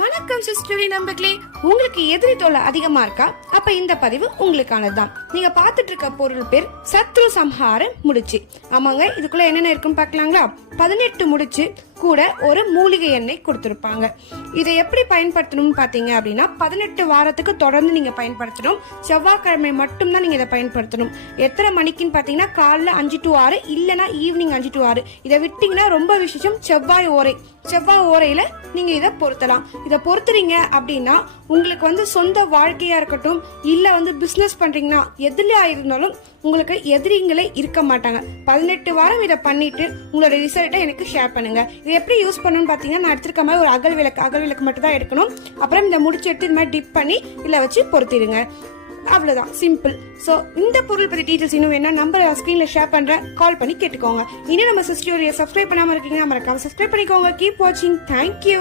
வணக்கம் சிஸ்டரி நம்பர்களே, உங்களுக்கு எதிரி தொல்லை அதிகமா இருக்கா? அப்ப இந்த பதிவு உங்களுக்கானதுதான். நீங்க பாத்துட்டு இருக்க பொருள் பேர் சத்ரு சம்ஹார முடிச்சு. ஆமாங்க, இதுக்குள்ள என்னென்ன இருக்குன்னு பாக்கலாங்களா? 18 முடிச்சு கூட ஒரு மூலிகை எண்ணெய் கொடுத்துருப்பாங்க. இதை எப்படி பயன்படுத்தணும்னு பாத்தீங்க அப்படின்னா 18 வாரத்துக்கு தொடர்ந்து நீங்க பயன்படுத்தணும். செவ்வாய்க்கிழமை மட்டும்தான் நீங்க இதை பயன்படுத்தணும். எத்தனை மணிக்குன்னு பாத்தீங்கன்னா காலைல 5 to 6, இல்லைன்னா ஈவினிங் 5 to 6. இதை விட்டீங்கன்னா ரொம்ப விசேஷம். செவ்வாய் ஓரையில நீங்க இதை பொருத்தலாம். இதை பொறுத்துறீங்க அப்படின்னா உங்களுக்கு சொந்த வாழ்க்கையா இருக்கட்டும், இல்ல பிசினஸ் பண்றீங்கன்னா எதுலயா இருந்தாலும் உங்களுக்கு எதிரிங்களே இருக்க மாட்டாங்க. 18 வாரம் இதை பண்ணிட்டு உங்களோட ரிசல்ட்டை எனக்கு ஷேர் பண்ணுங்க. இதை எப்படி யூஸ் பண்ணணும்னு பாத்தீங்கன்னா, நான் எடுத்துருக்க மாதிரி ஒரு அகல் விளக்கு மட்டும் தான் எடுக்கணும். அப்புறம் இந்த முடிச்சு எடுத்து இந்த மாதிரி டிப் பண்ணி இதுல வச்சு பொறுத்திடுங்க. அவ்வளவுதான், சிம்பிள். சோ இந்த பொருள் பத்தி டீடைல்ஸ் இன்னும் வேணா நம்பர் ஸ்கிரீன்ல ஷேர் பண்றேன், கால் பண்ணி கேட்டுக்கோங்க. இன்னும் நம்ம சிஸ்டரியை சப்ஸ்கிரைப் பண்ணாம இருக்கீங்கன்னா மறக்காம சப்ஸ்கிரைப் பண்ணிக்கோங்க. கீப் வாட்சிங். தேங்க்யூ.